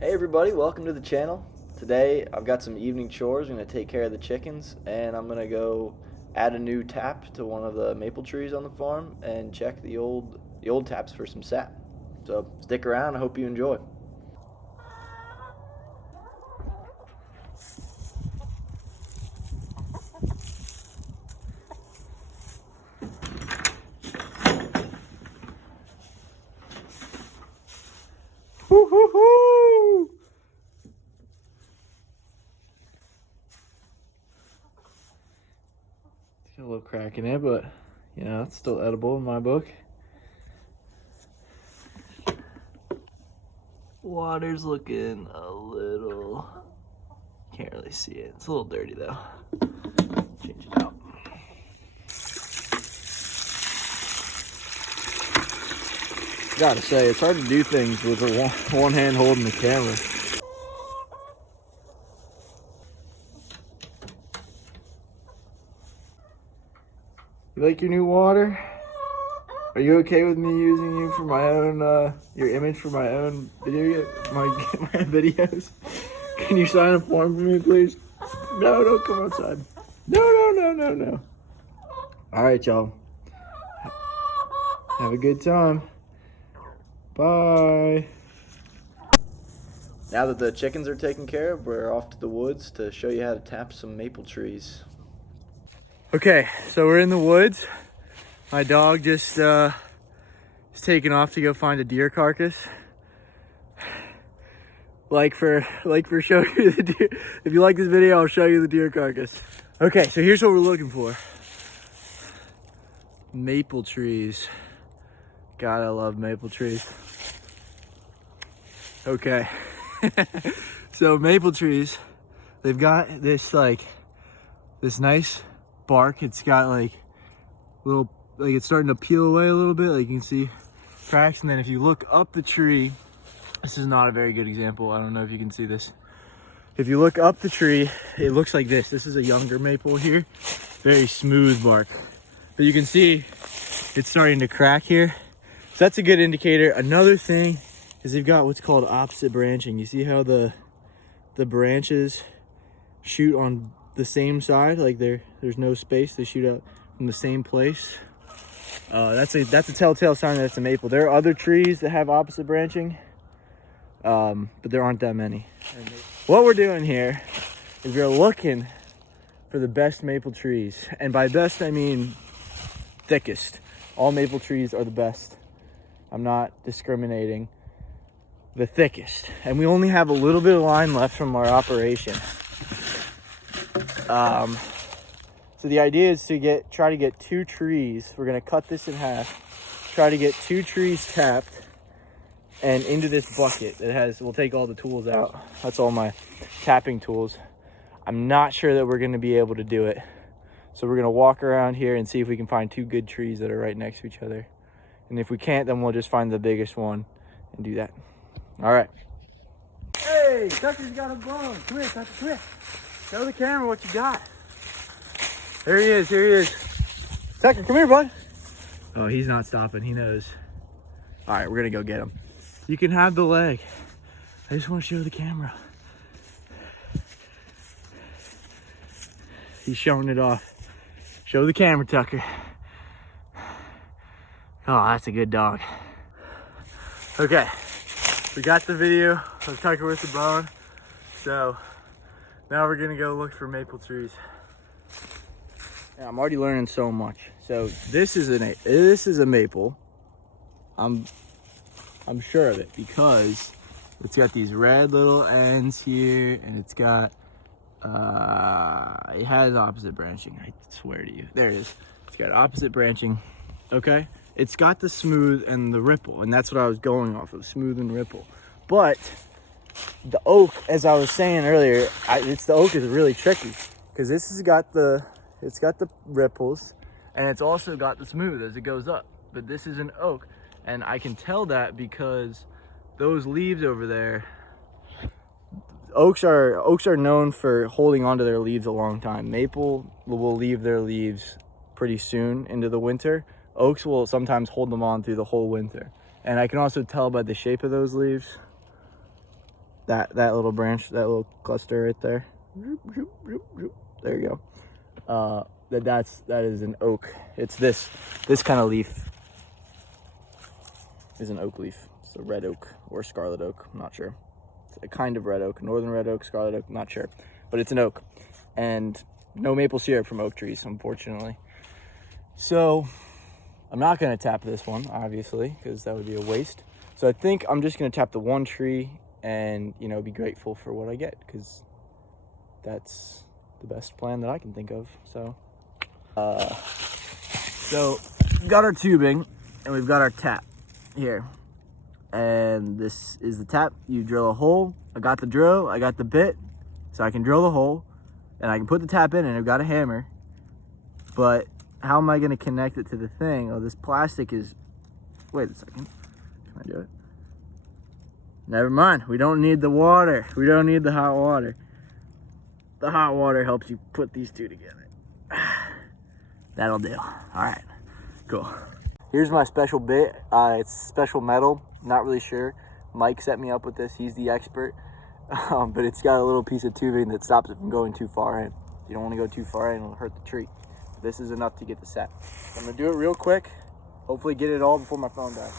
Hey everybody, welcome to the channel. Today I've got some evening chores. I'm going to take care of the chickens and I'm going to go add a new tap to one of the maple trees on the farm and check the old taps for some sap. So stick around, I hope you enjoy. Woo-hoo-hoo! It's got a little crack in it, but you know, it's still edible in my book. Water's looking a little, can't really see it. It's a little dirty though. Change it out. Gotta say, it's hard to do things with one hand holding the camera. You like your new water? Are you okay with me using you for my own, your image for my own video, my videos? Can you sign a form for me, please? No, don't come outside. No. All right, y'all. Have a good time. Bye. Now that the chickens are taken care of, we're off to the woods to show you how to tap some maple trees. Okay, so we're in the woods. My dog just is taking off to go find a deer carcass. Like for showing you the deer. If you like this video, I'll show you the deer carcass. Okay, so here's what we're looking for. Maple trees. God, I love maple trees. Okay. So maple trees, they've got this this nice bark. It's got like little, it's starting to peel away a little bit. Like you can see cracks. And then if you look up the tree, this is not a very good example. I don't know if you can see this. If you look up the tree, it looks like this. This is a younger maple here. Very smooth bark. But you can see it's starting to crack here. So that's a good indicator. Another thing is they've got what's called opposite branching. You see how the branches shoot on the same side? Like there's no space. They shoot out from the same place. That's a telltale sign that it's a maple. There are other trees that have opposite branching, but there aren't that many. What we're doing here is we're looking for the best maple trees. And by best, I mean thickest. All maple trees are the best. I'm not discriminating. The thickest. And we only have a little bit of line left from our operation. So the idea is to try to get 2 trees. We're gonna cut this in half. Try to get 2 trees tapped and into this bucket that we'll take all the tools out. That's all my tapping tools. I'm not sure that we're gonna be able to do it. So we're gonna walk around here and see if we can find 2 good trees that are right next to each other. And if we can't, then we'll just find the biggest one and do that. All right. Hey, Tucker's got a bone. Come here, Tucker, come here. Show the camera what you got. There he is, here he is. Tucker, come here, bud. Oh, he's not stopping, he knows. All right, we're gonna go get him. You can have the leg. I just wanna show the camera. He's showing it off. Show the camera, Tucker. Oh, that's a good dog. Okay, we got the video of Tucker with the bone. So now we're gonna go look for maple trees. Yeah, I'm already learning so much. So this is a maple. I'm sure of it because it's got these red little ends here, and it's got it has opposite branching. I swear to you, there it is. It's got opposite branching. Okay, it's got the smooth and the ripple, and that's what I was going off of, smooth and ripple. But the oak, as I was saying earlier, the oak is really tricky because this has got it's got the ripples, and it's also got the smooth as it goes up. But this is an oak, and I can tell that because those leaves over there, oaks are known for holding onto their leaves a long time. Maple will leave their leaves pretty soon into the winter. Oaks will sometimes hold them on through the whole winter. And I can also tell by the shape of those leaves. That little branch, that little cluster right there. There you go. That is an oak. It's this kind of leaf is an oak leaf. It's a red oak or scarlet oak. I'm not sure. It's a kind of red oak, northern red oak, scarlet oak. I'm not sure, but it's an oak, and no maple syrup from oak trees, unfortunately. So I'm not going to tap this one, obviously, because that would be a waste. So I think I'm just going to tap the one tree and, you know, be grateful for what I get, because that's the best plan that I can think of. So we've got our tubing and we've got our tap here, and this is the tap. You drill a hole. I got the drill, I got the bit, so I can drill the hole and I can put the tap in, and I've got a hammer. But how am I going to connect it to the thing? Oh, this plastic is, wait a second, can I do it? Never mind, we don't need the water. We don't need the hot water. The hot water helps you put these two together. That'll do. All right, cool. Here's my special bit. It's special metal, not really sure. Mike set me up with this, he's the expert. But it's got a little piece of tubing that stops it from going too far in. You don't want to go too far in, it'll hurt the tree. This is enough to get the sap. I'm gonna do it real quick. Hopefully get it all before my phone dies.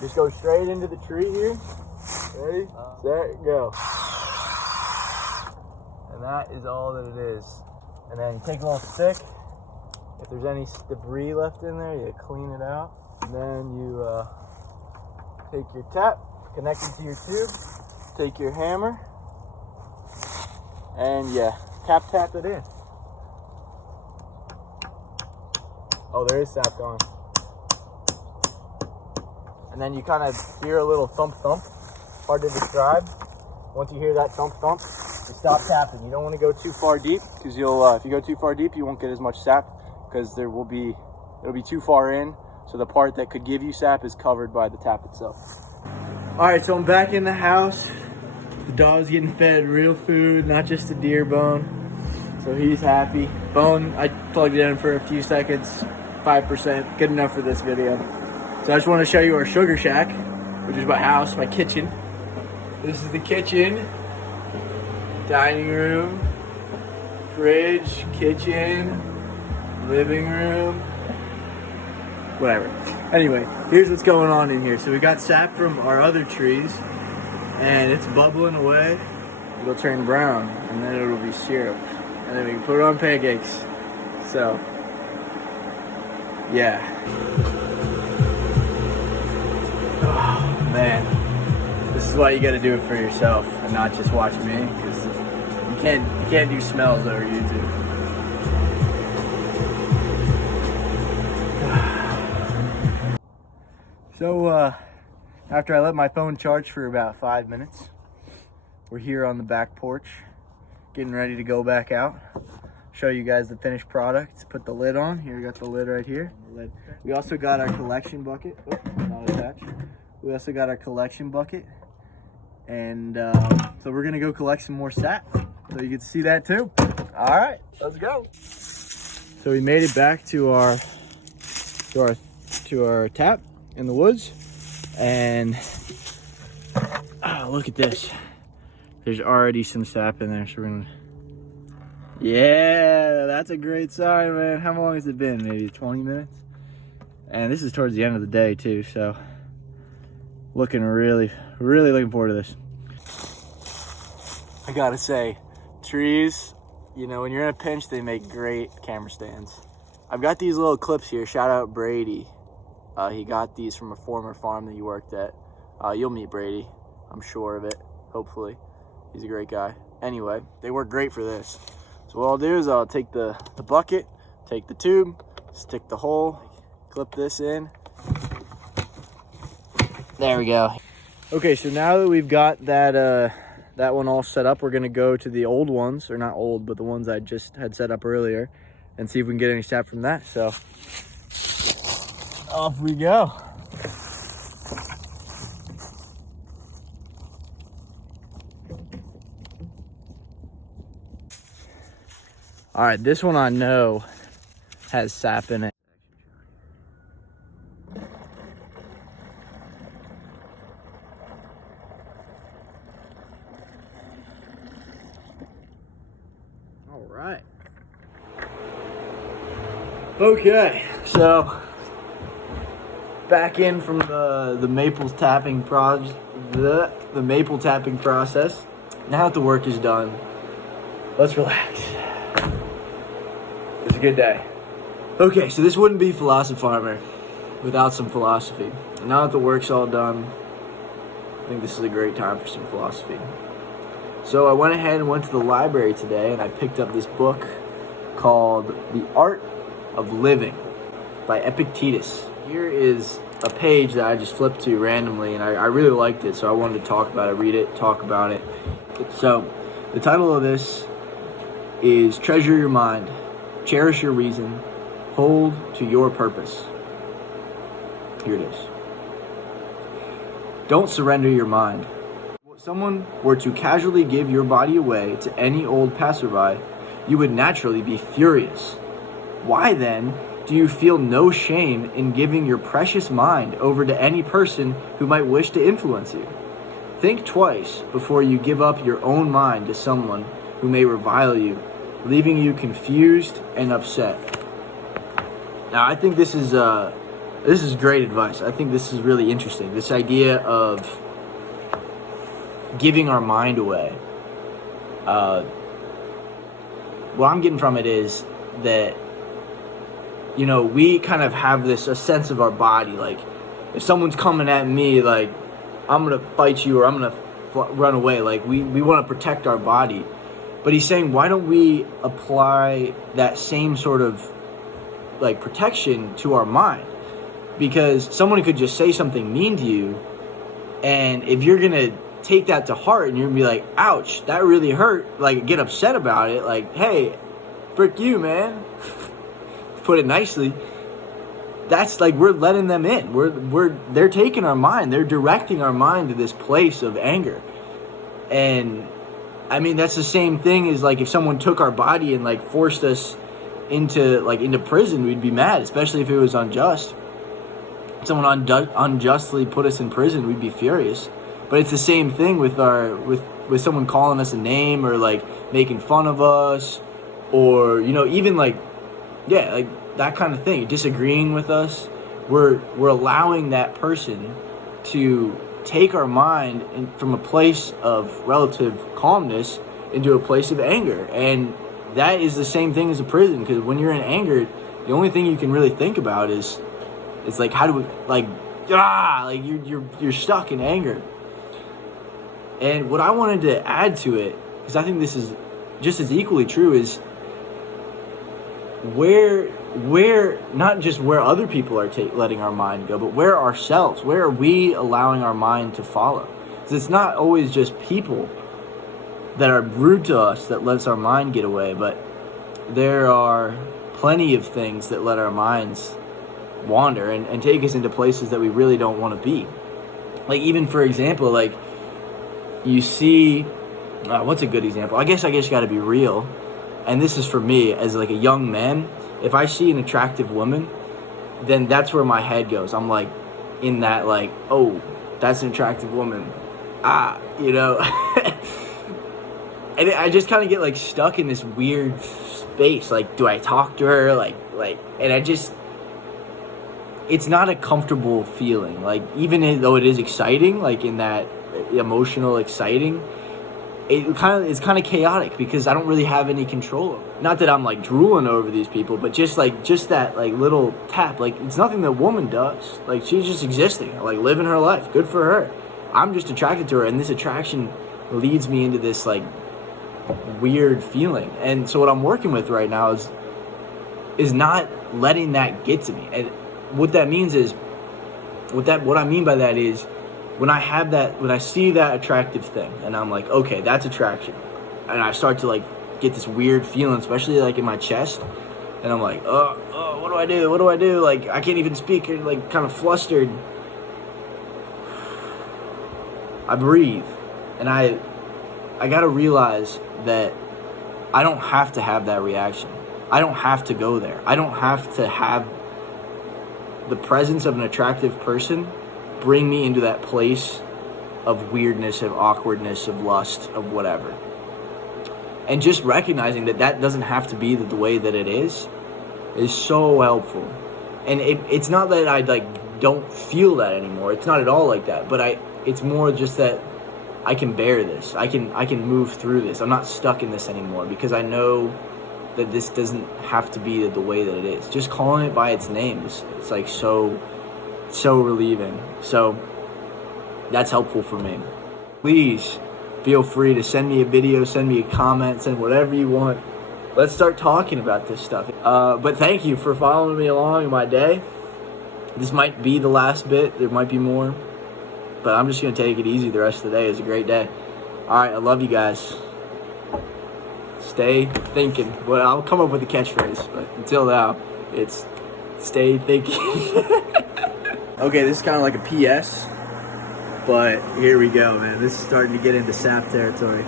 Just go straight into the tree here. Ready, set, go. And that is all that it is. And then you take a little stick. If there's any debris left in there, you clean it out. And then you take your tap, connect it to your tube, take your hammer, and yeah, tap it in. Oh, there is sap going. And then you kind of hear a little thump thump. Hard to describe. Once you hear that thump thump, you stop tapping. You don't want to go too far deep, because you'll if you go too far deep, you won't get as much sap, because it'll be too far in. So the part that could give you sap is covered by the tap itself. All right, so I'm back in the house. The dog's getting fed real food, not just a deer bone. So he's happy. Bone, I plugged it in for a few seconds, 5%, good enough for this video. So I just want to show you our sugar shack, which is my house, my kitchen. This is the kitchen, dining room, fridge, kitchen, living room, whatever. Anyway, here's what's going on in here. So we got sap from our other trees, and it's bubbling away. It'll turn brown, and then it'll be syrup. And then we can put it on pancakes. So, yeah. Oh, man. This is why you gotta do it for yourself and not just watch me, because you can't do smells over YouTube. So, after I let my phone charge for about 5 minutes, we're here on the back porch, getting ready to go back out. Show you guys the finished product. Put the lid on. Here, we got the lid right here. We also got our collection bucket. Oh, not attached. We also got our collection bucket. And so we're gonna go collect some more sap, so you can see that too. All right, let's go. So we made it back to our tap in the woods, and look at this. There's already some sap in there, so we're gonna. Yeah, that's a great sign, man. How long has it been? Maybe 20 minutes. And this is towards the end of the day too, so looking really looking forward to this. I gotta say, trees, you know, when you're in a pinch, they make great camera stands. I've got these little clips here. Shout out Brady. He got these from a former farm that he worked at. You'll meet Brady, I'm sure of it, hopefully. He's a great guy. Anyway, they work great for this. So what I'll do is I'll take the bucket, take the tube, stick the hole, clip this in. There we go. Okay, so now that we've got that one all set up, we're gonna go to the old ones, or not old, but the ones I just had set up earlier, and see if we can get any sap from that. So off we go. All right, this one I know has sap in it. right. Okay, so back in from the maple tapping the maple tapping process. Now that the work is done, let's relax. It's a good day. Okay, so this wouldn't be Philosophy Farmer without some philosophy. And now that the work's all done, I think this is a great time for some philosophy. So I went ahead and went to the library today, and I picked up this book called The Art of Living by Epictetus. Here is a page that I just flipped to randomly, and I really liked it, so I wanted to talk about it, read it, talk about it. So the title of this is Treasure Your Mind, Cherish Your Reason, Hold to Your Purpose. Here it is. Don't surrender your mind. If someone were to casually give your body away to any old passerby, you would naturally be furious. Why then do you feel no shame in giving your precious mind over to any person who might wish to influence you? Think twice before you give up your own mind to someone who may revile you, leaving you confused and upset. Now, I think this is great advice. I think this is really interesting. This idea of giving our mind away. What I'm getting from it is that, you know, we kind of have a sense of our body. Like, if someone's coming at me, like, I'm going to fight you or I'm going to run away. Like, we want to protect our body. But he's saying, why don't we apply that same sort of, like, protection to our mind? Because someone could just say something mean to you, and if you're going to take that to heart and you're going to be like, ouch, that really hurt, like, get upset about it, like, hey, frick you, man. Put it nicely. That's like we're letting them in. They're taking our mind. They're directing our mind to this place of anger. And I mean, that's the same thing as like if someone took our body and like forced us into prison, we'd be mad, especially if it was unjust. If someone unjustly put us in prison, we'd be furious. But it's the same thing with with someone calling us a name or like making fun of us, or, you know, even like, yeah, like that kind of thing, disagreeing with us. We're allowing that person to take our mind from a place of relative calmness into a place of anger. And that is the same thing as a prison, because when you're in anger, the only thing you can really think about is like, how do we, like you're stuck in anger. And what I wanted to add to it, because I think this is just as equally true, is where not just where other people are letting our mind go, but where ourselves, where are we allowing our mind to follow? Because it's not always just people that are rude to us that lets our mind get away, but there are plenty of things that let our minds wander and take us into places that we really don't want to be. Like, even for example, like you see, what's a good example? I guess you got to be real. And this is for me as like a young man. If I see an attractive woman, then that's where my head goes. I'm like in that, like, oh, that's an attractive woman. You know. And I just kind of get like stuck in this weird space. Like, do I talk to her? Like, and it's not a comfortable feeling. Like, even though it is exciting, like in that emotional exciting, it's kind of chaotic because I don't really have any control over it. Not that I'm like drooling over these people, but just that like little tap. Like, it's nothing that woman does. Like, she's just existing, like living her life. Good for her. I'm just attracted to her, and this attraction leads me into this like weird feeling. And so what I'm working with right now is not letting that get to me. And what that means is, what I mean by that is, when I see that attractive thing and I'm like, okay, that's attraction, and I start to like get this weird feeling, especially like in my chest, and I'm like, what do I do? Like, I can't even speak, like kind of flustered. I breathe, and I gotta realize that I don't have to have that reaction. I don't have to go there. I don't have to have the presence of an attractive person bring me into that place of weirdness, of awkwardness, of lust, of whatever. And just recognizing that that doesn't have to be the way that it is so helpful. And it's not that I like don't feel that anymore. It's not at all like that. But it's more just that I can bear this. I can move through this. I'm not stuck in this anymore because I know that this doesn't have to be the way that it is. Just calling it by its name it's like so relieving. So that's helpful for me. Please feel free to send me a video, send me a comment, send whatever you want. Let's start talking about this stuff. But thank you for following me along in my day. This might be the last bit. There might be more. But I'm just going to take it easy the rest of the day. It's a great day. All right, I love you guys. Stay thinking. Well, I'll come up with a catchphrase. But until now, it's stay thinking. Okay, this is kind of like a PS. But here we go, man. This is starting to get into sap territory.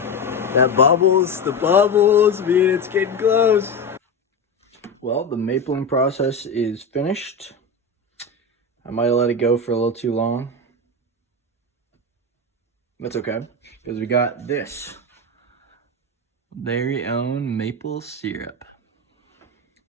The bubbles, man, it's getting close. Well, the mapling process is finished. I might have let it go for a little too long. That's okay, because we got this very own maple syrup.